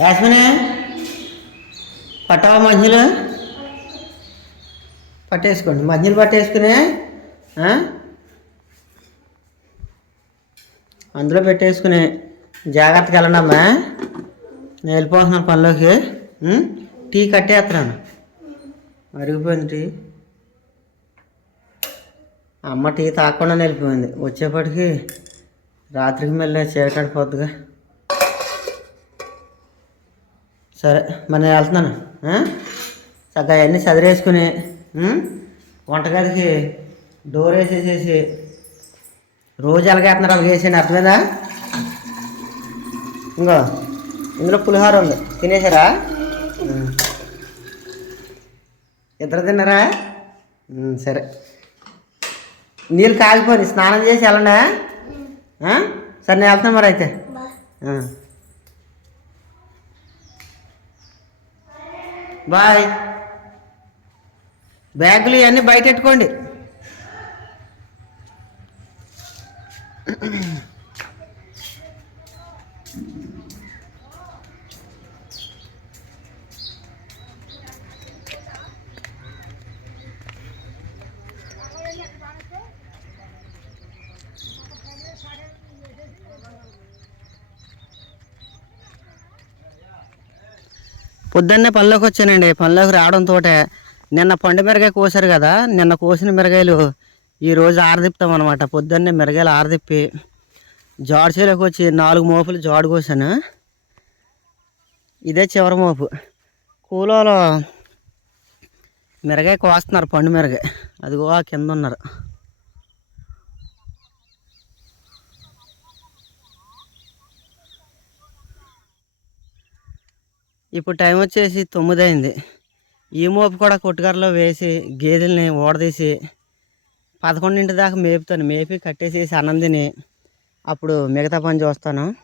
యాస్మినే పట్టావా మంజులు పట్టేసుకోండి. మంజులు పట్టేసుకునే అందులో పెట్టేసుకుని. జాగ్రత్తగా వెళ్ళండమ్మా నేను వెళ్ళిపోతున్నాను పనిలోకి. టీ కట్టేస్తున్నాను. అరిగిపోయింది టీ. అమ్మ టీ తాగకుండా వెళ్ళిపోయింది. వచ్చేప్పటికి రాత్రికి మళ్ళీ చీకటిపోద్దుగా సరే మరి నేను వెళ్తున్నాను? చక్కగా అన్నీ చదిరేసుకుని ఉం? వంటగదికి డోర్ వేసేసేసి రోజు ఎలాగేస్తున్నారు? అలాగే వేసేయండి అర్థమైందా? ఇంకో ఇందులో పులిహోర ఉంది. తినేసారా. ఇద్దరు తిన్నారా? సరే. నీళ్ళు కాగిపోయి స్నానం చేసి వెళ్ళండి? సరే నేను వెళ్తాను మరి అయితే. బాయ్. బ్యాగులు ఇవన్నీ బయట పెట్టుకోండి పొద్దున్నే పనిలోకి వచ్చానండి. పనిలోకి రావడంతో నిన్న పండు మిరగాయ కోసారు కదా నిన్న కోసిన మిరగాయలు ఈరోజు ఆరదిప్తాం అనమాట పొద్దున్నే మిరగాయలు ఆరదిప్పి జాడు చేలోకి వచ్చి నాలుగు మోపులు జాడు కోసాను. ఇదే చివరి మోపు. కూలలో మిరగాయ కోస్తున్నారు పండు మిరగాయ. అదిగో ఆ కింద ఉన్నారు. ఇప్పుడు టైం వచ్చేసి తొమ్మిది అయింది ఈ మోపు కూడా కొట్టుగారిలో వేసి గేదెల్ని ఓడదీసి పదకొండింటి దాకా మేపుతాను. మేపి కట్టేసేసి అన్నం అప్పుడు మిగతా పని చూస్తాను.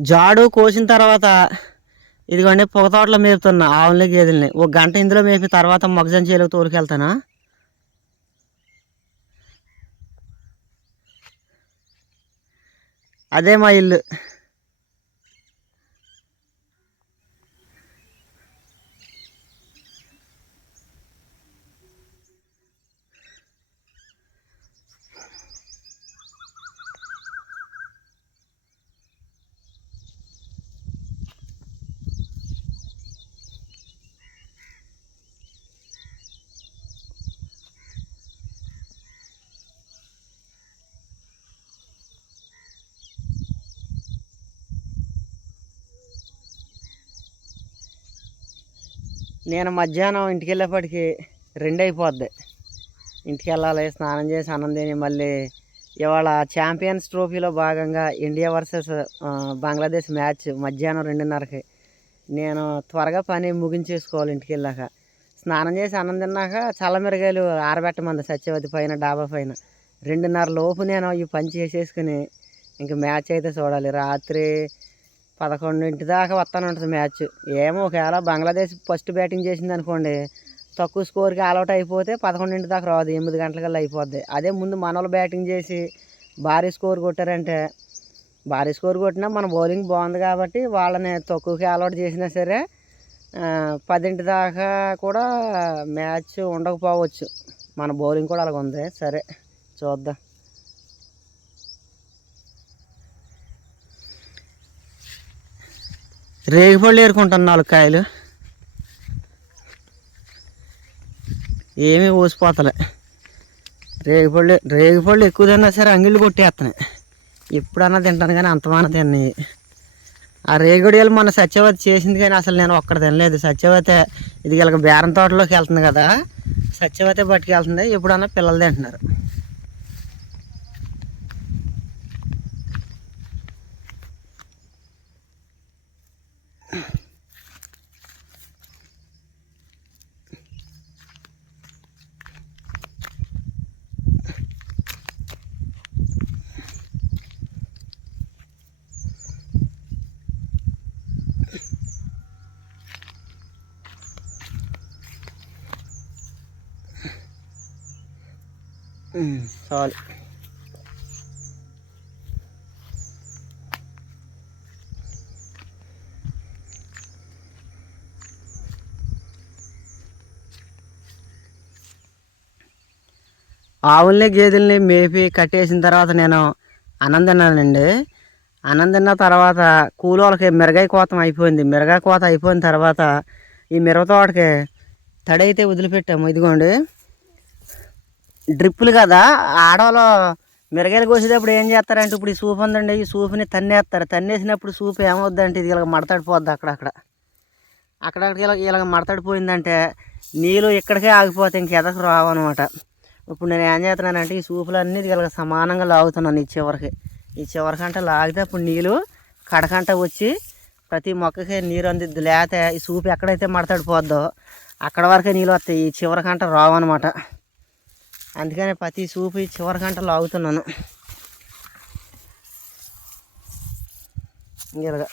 జాడు కోసిన తర్వాత ఇదిగోండి పొగ తోటలో మేపుతున్నా ఆవులని గేదెల్ని. ఒక గంట ఇందులో మేపి తర్వాత మొగజన్ చేలకు తోలుకెళ్తాను? అదే మా ఇల్లు. నేను మధ్యాహ్నం ఇంటికి వెళ్ళేప్పటికి రెండు అయిపోద్ది ఇంటికి వెళ్ళాలి స్నానం చేసి అన్నం మళ్ళీ ఇవాళ ఛాంపియన్స్ ట్రోఫీలో భాగంగా ఇండియా వర్సెస్ బంగ్లాదేశ్ మ్యాచ్ మధ్యాహ్నం రెండున్నరకి. నేను త్వరగా పని ముగించేసుకోవాలి ఇంటికి వెళ్ళాక స్నానం చేసి అన్నం తిన్నాక చల్లమిరగాయలు ఆరబెట్టమంది సత్యవతి పైన డాబా పైన. రెండున్నర లోపు నేను ఈ పని చేసేసుకుని ఇంక మ్యాచ్ అయితే చూడాలి. రాత్రి పదకొండింటి దాకా వస్తాను ఉంటుంది మ్యాచ్. ఏమో ఒకవేళ బంగ్లాదేశ్ ఫస్ట్ బ్యాటింగ్ చేసింది అనుకోండి తక్కువ స్కోర్కి ఆల్అౌట్ అయిపోతే పదకొండింటి దాకా రాదు ఎనిమిది గంటలకల్లా అయిపోద్ది. అదే ముందు మనోళ్ళు బ్యాటింగ్ చేసి భారీ స్కోర్ కొట్టారంటే భారీ స్కోర్ కొట్టినా మన బౌలింగ్ బాగుంది కాబట్టి వాళ్ళని తక్కువకి ఆల్అౌట్ చేసినా సరే పదింటి దాకా కూడా మ్యాచ్ ఉండకపోవచ్చు. మన బౌలింగ్ కూడా అలాగ ఉంది సరే చూద్దాం. రేగిపళ్ళు ఏరుకుంటాను నాలుగు కాయలు. ఏమీ ఊసిపోతలే. రేగిపళ్ళు రేగిపళ్ళు ఎక్కువ తిన్నా సరే అంగిళ్ళు కొట్టేస్తున్నాయి ఎప్పుడన్నా తింటాను కానీ అంతమాన తిన్నాయి. ఆ రేగుడియలు మన సత్యవతి చేసింది కానీ అసలు నేను ఒక్కడ తినలేదు. సత్యవతి ఇది ఇలా బేరం తోటలోకి వెళ్తుంది కదా సత్యవతి పట్టుకెళ్తుంది. ఎప్పుడన్నా పిల్లలు తింటున్నారు. చాలు. ఆవుల్ని గేదెల్ని మేపి కట్టేసిన తర్వాత నేను అన్నం తిన్నానండి అన్నం తిన్న తర్వాత కూలోళ్ళకి మిరగాయ కోతం అయిపోయింది. మిరగాయ కోత అయిపోయిన తర్వాత ఈ మిరవ తోటకి తడైతే వదిలిపెట్టాము. ఇదిగోండి. డ్రిప్పులు కదా ఆడవాళ్ళు మిరగాయలు కోసేటప్పుడు ఏం చేస్తారంటే ఇప్పుడు ఈ సూప్ ఉందండి ఈ సూప్ని తన్నేస్తారు. తన్నేసినప్పుడు సూప్ ఏమవుద్దంటే ఇది ఇలా మడతడిపోద్ది అక్కడక్కడ. అక్కడక్కడ ఇలా ఇలా మడతడిపోయిందంటే నీళ్ళు ఇక్కడికే ఆగిపోతే ఇంకెదకు రావు అనమాట ఇప్పుడు నేను ఏం చేస్తున్నానంటే ఈ సూపులన్నీ ఇలా సమానంగా లాగుతున్నాను ఈ చివరికి. ఈ చివరికంట లాగితే అప్పుడు నీళ్ళు కడకంట వచ్చి ప్రతి మొక్కకి నీరు అందిద్ది. లేకపోతే ఈ సూపు ఎక్కడైతే మడతడిపోద్దో అక్కడ వరకే నీళ్ళు వస్తాయి. ఈ చివరికంట రావు అనమాట అందుకనే ప్రతి సూపు చివరి గంటలు ఆగుతున్నాను. ఇలాగా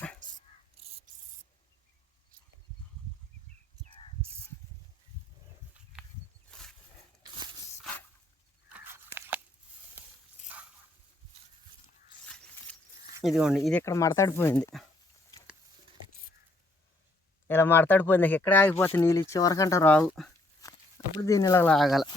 ఇదిగోండి ఇది ఇక్కడ మడతడిపోయింది. ఇలా మడతడిపోయింది ఎక్కడ ఆగిపోతే నీళ్ళు ఇచ్చే వరకంటే రావు. అప్పుడు దీన్ని ఇలా లాగాలి.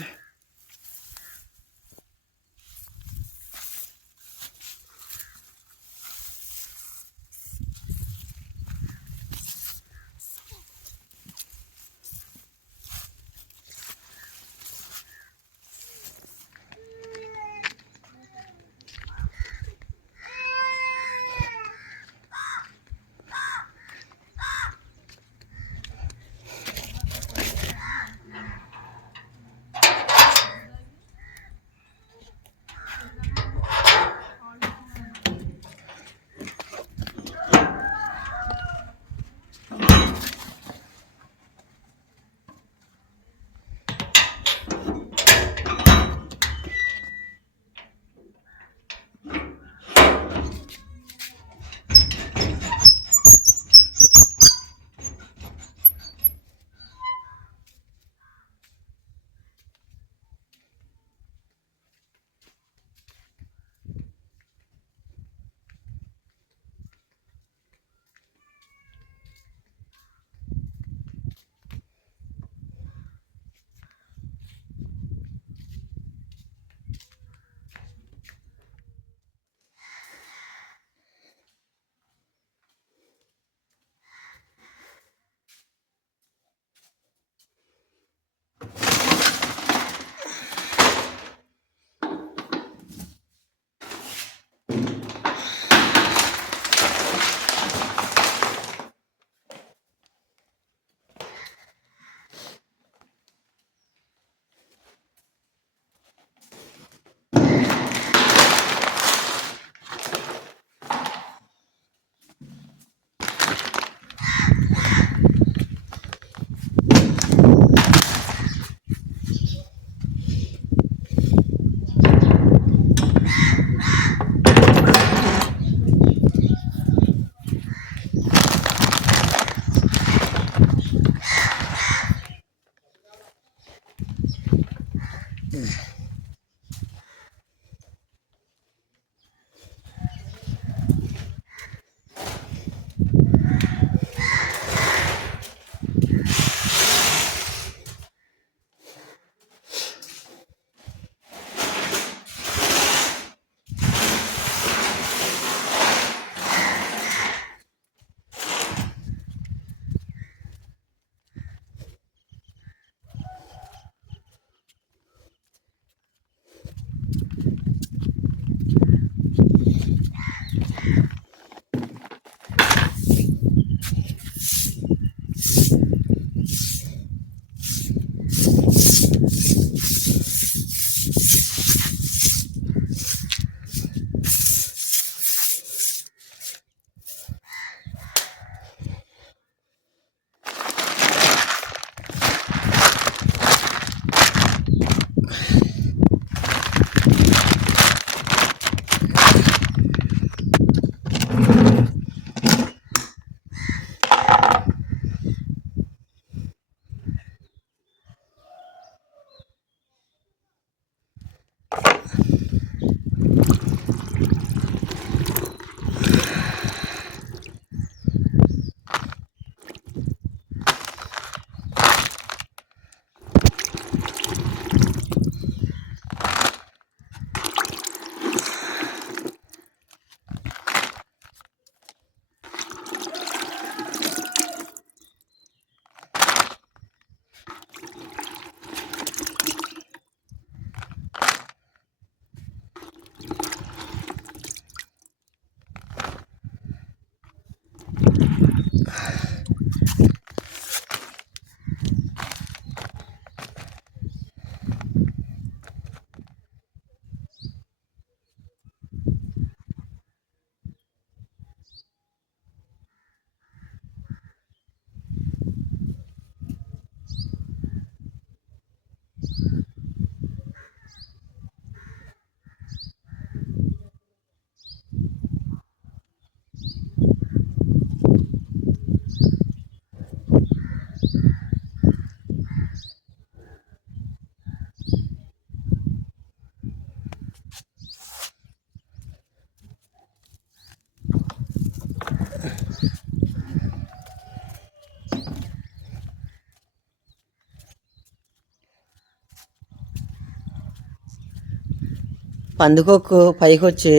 పందికొక్కు పైకి వచ్చి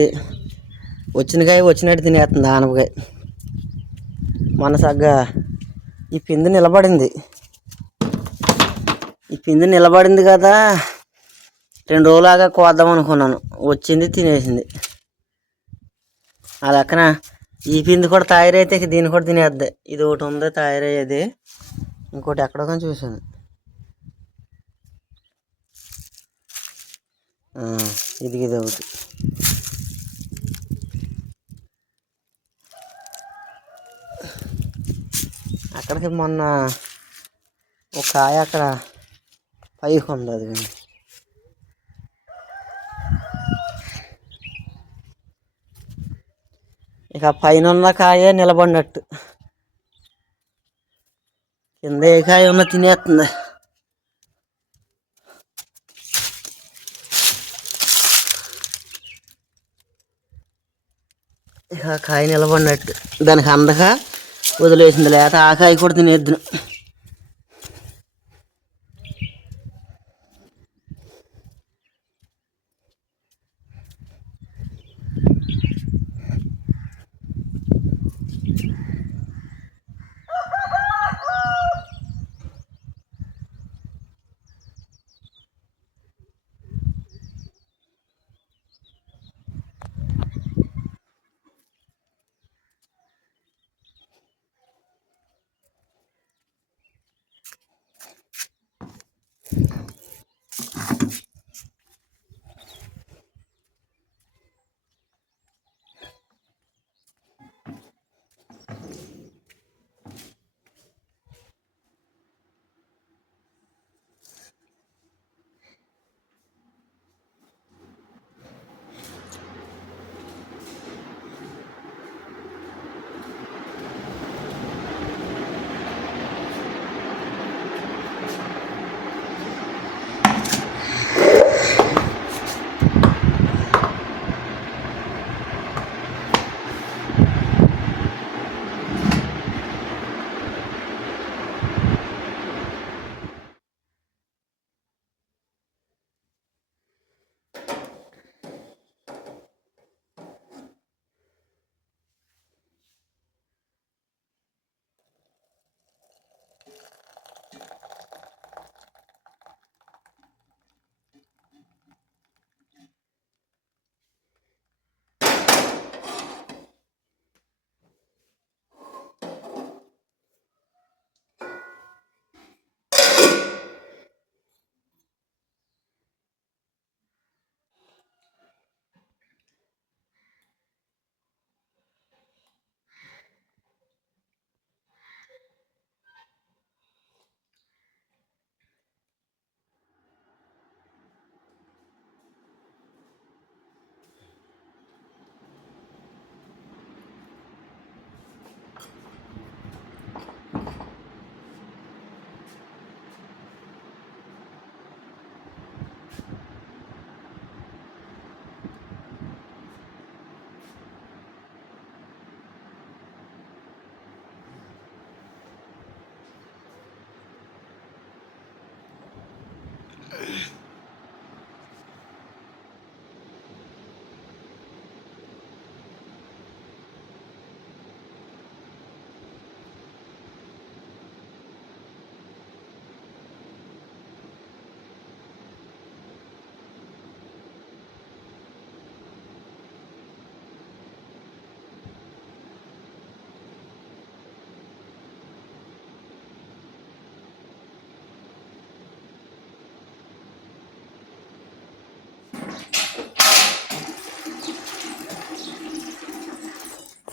వచ్చిన కాయ వచ్చినట్టు తినేస్తుంది ఆనపకాయ మన సగ్గా ఈ పిండి నిలబడింది. ఈ పిండి నిలబడింది కదా రెండు రోజులాగా కోద్దాం అనుకున్నాను. వచ్చింది తినేసింది. ఆ లెక్కన ఈ పిండి కూడా తయారైతే దీన్ని కూడా తినేద్ది. ఇది ఒకటి ఉంది తయారయ్యేది. ఇంకోటి ఎక్కడో కానీ చూశాను. ఇది ఇది ఒకటి. అక్కడికి మొన్న ఒక కాయ అక్కడ పైకి ఉంది అది ఇక పైన ఉన్న కాయే నిలబడినట్టు. కింద ఏ కాయ ఉన్న తినేస్తుంది. ఇక కాయ నిలబడినట్టు. దానికి అందక వదిలేసింది లేక ఆ కాయ కూడా తినేద్దును.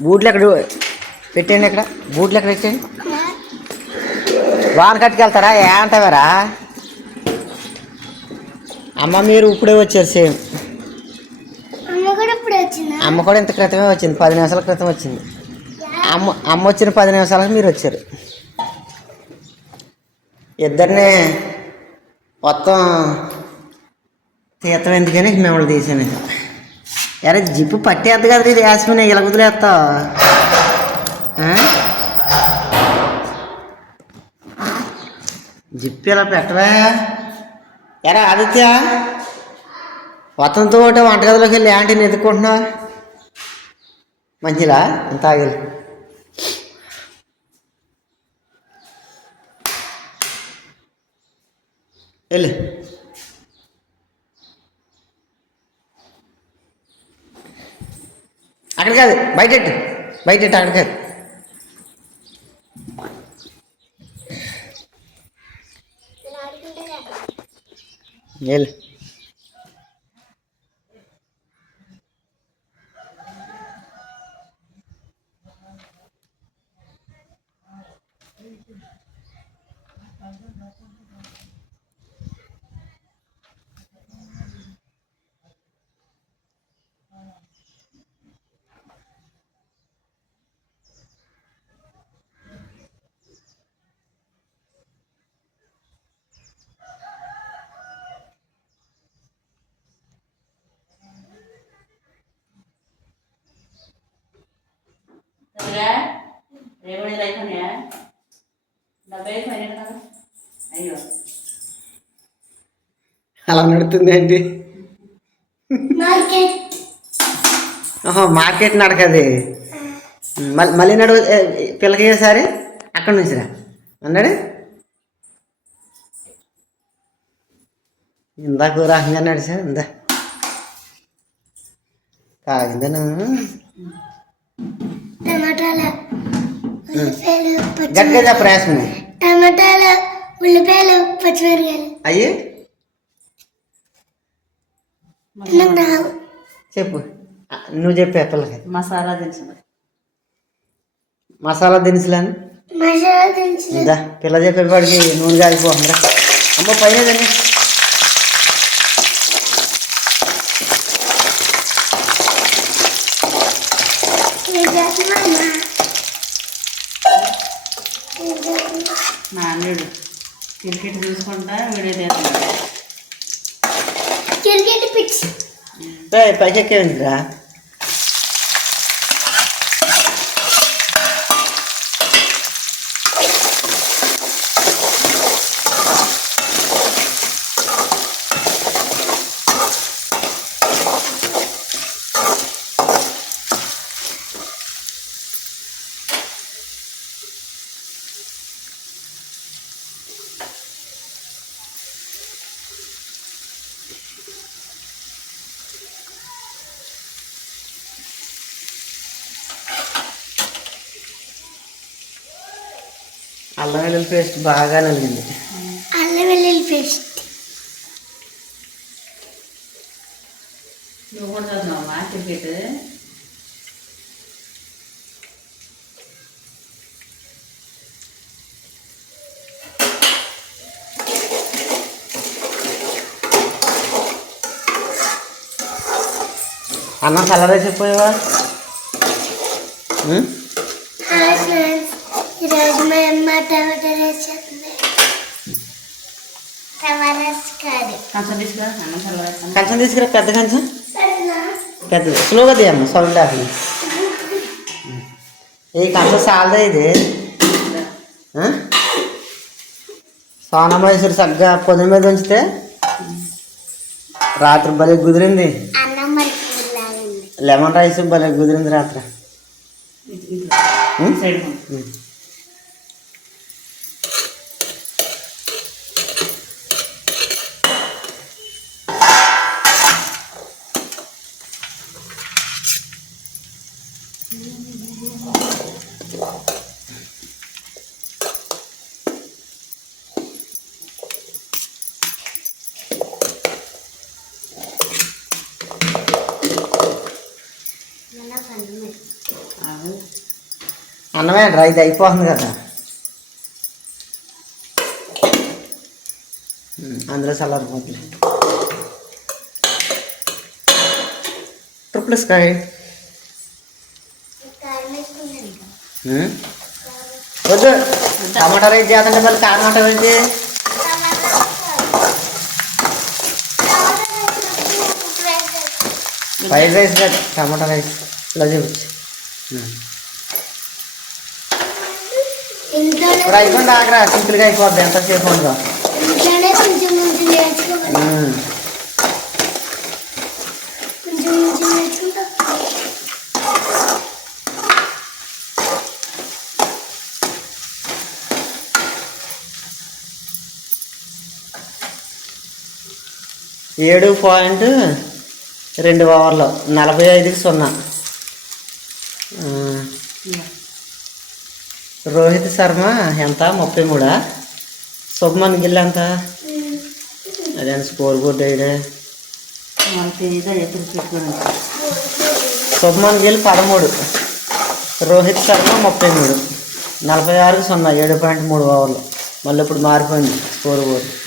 బూట్లు ఎక్కడ పెట్టండి ఇక్కడ? బూట్లు ఎక్కడ పెట్టండి వాన కట్టుకెళ్తారా? ఏ అంటావారా? అమ్మ మీరు ఇప్పుడే వచ్చారు సేమ్. అమ్మ కూడా ఇంత క్రితమే వచ్చింది. పది నిమిషాల క్రితం వచ్చింది. అమ్మ అమ్మ వచ్చిన పది నిమిషాలకు మీరు వచ్చారు. ఇద్దరిని మొత్తం తీర్థం ఎందుకని మిమ్మల్ని తీసాను. ఎరే జిప్పు పట్టేద్దు కదా ఇది యాస్మిన్ ఇలా వదిలేస్తావు జిప్పు ఇలా పెట్టవా. ఎరా ఆదిత్య వతంతో ఒకటే వంటగదిలోకి వెళ్ళి యాంటీని ఎదుర్కొంటున్నావు? మంచిలా అంత ఆగిలి వెళ్ళు. అక్కడ కాదు బయట బయట అక్కడ కాదు. వెళ్ళు చదివా రేపు నీళ్ళు అయిపోయినాయా డెబ్బై అయిపోయినాయి కదా అయ్యో అలా నడుతుంది ఏంటి మార్కెట్. నడకది. మళ్ళీ నడు పిల్లకి సరే? అక్కడ నుంచి రా అన్నాడు ఇందాక రకంగా నడిచా? ఇందా. కాగిందను గట్టిగా చెప్ప రాసుకుని టమాటాల ఉల్లిపాయలు పచ్చిమిరకాయలు అయ్యి? చెప్పు. నువ్వు చెప్పే పిల్లకి. మసాలా దినుసులు. మసాలా దినుసులు. ఇందా పిల్ల చెప్పేపాడికి నూనె కాగిపోతుందిరా అమ్మ పైన దాన్ని నాన్నుడు. క్రికెట్ చూసుకుంటా వీడియో తీస్తున్నాడు. క్రికెట్ పిచ్ ఏయ్, పైకి ఎక్కేంటిరా అల్లం వెల్లుల్లి పేస్ట్ బాగా నలిగింది. అల్లం వెల్లుల్లి పేస్ట్. నువ్వు కూడా చదువున్నావా క్రికెట్? అన్నం ఉం? ఈరోజు మా అమ్మ టమాటా రైస్ చేస్తుంది టమాటాస్ కాదు కంచం తీసుకురా కంచం పెద్ద కంచం. పెద్ద స్లోగా తీయమ్మ సౌండ్ లేకుండా. ఈ కంచం సాలదా ఇది? సోనా మైసూరు సగ్గా పొద్దున మీద ఉంచితే రాత్రి భలే కుదిరింది. లెమన్ రైస్ భలే కుదిరింది రాత్రి. అన్నమే రా ఇది అయిపోతుంది కదా ఉం, అందులో చల్లారిపోతుంది ట్రిపుల్ స్కై ఉం? వద్దు టమాటా రైస్ చేస్తుంటే మళ్ళీ టమాటా రైస్ ఫ్రైడ్ రైస్ కాదు టమాటా రైస్ ఇలా చూపించు రైకుండా ఆగరా సింపుల్గా అయిపోద్ది ఎంతసేపు ఉండదు. ఏడు పాయింట్ రెండు ఓవర్లు నలభై ఐదుకి సున్నా. రోహిత్ శర్మ ఎంత ముప్పై మూడా? శుభమన్ గిల్ ఎంత? అదే స్కోర్ బోర్డ్ వేయడే శుభమన్ గిల్ పదమూడు రోహిత్ శర్మ ముప్పై మూడు. నలభై ఆరుకి సున్నా ఏడు పాయింట్ మూడు ఓవర్లు. మళ్ళీ ఇప్పుడు మారిపోయింది స్కోర్ బోర్డు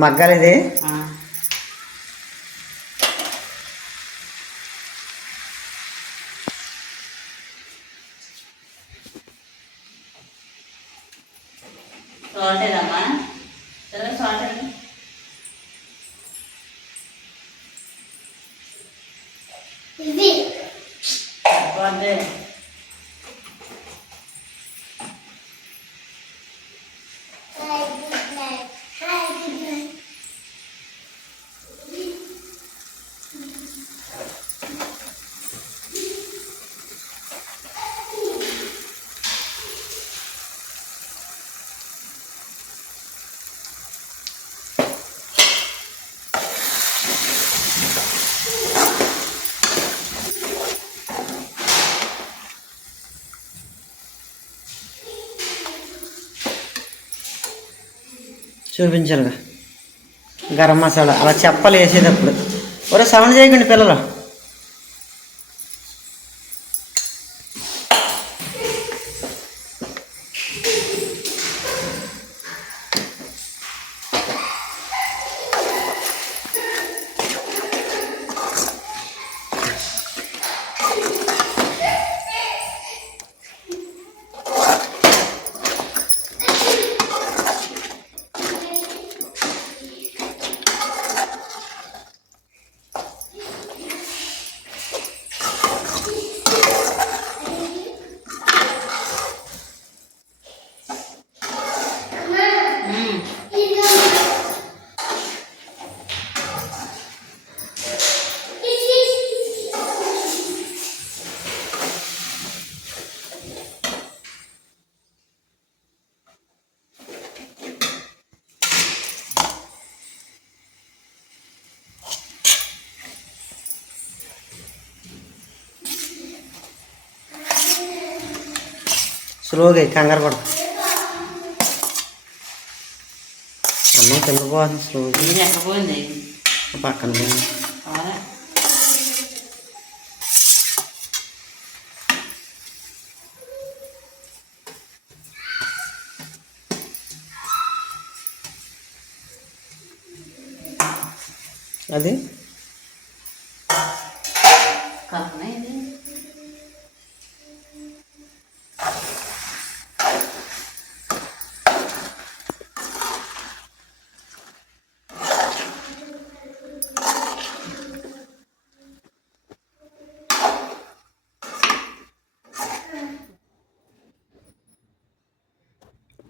మగ్గాలిది చూపించాలిగా. గరం మసాలా. అలా చెప్పాలి వేసేటప్పుడు ఒరే సౌండ్ చేయకండి పిల్లలు. స్లోగా కంగారు పడ అన్నం కింద పోతుంది స్లోగా ఇది ఎక్కడ పోయింది పక్కన పోయింది. కావాలా అది కాకుండా ఇది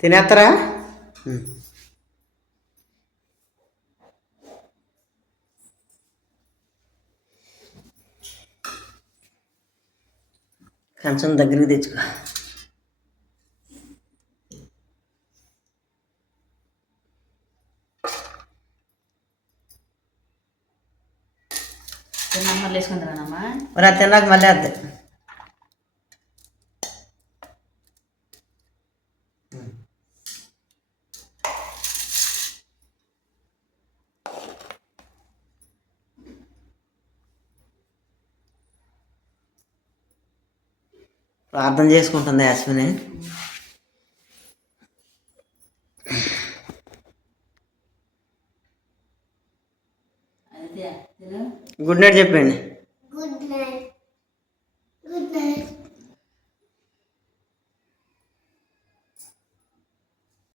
తినేస్తారా కొంచెం దగ్గరికి తెచ్చుకో. తిన్నమ్మలు వేసుకుంటారానమ్మా మరి తిన్నాక మళ్ళీ వద్ద ప్రార్థన చేసుకుంటుంది తిను. గుడ్ నైట్ చెప్పండి.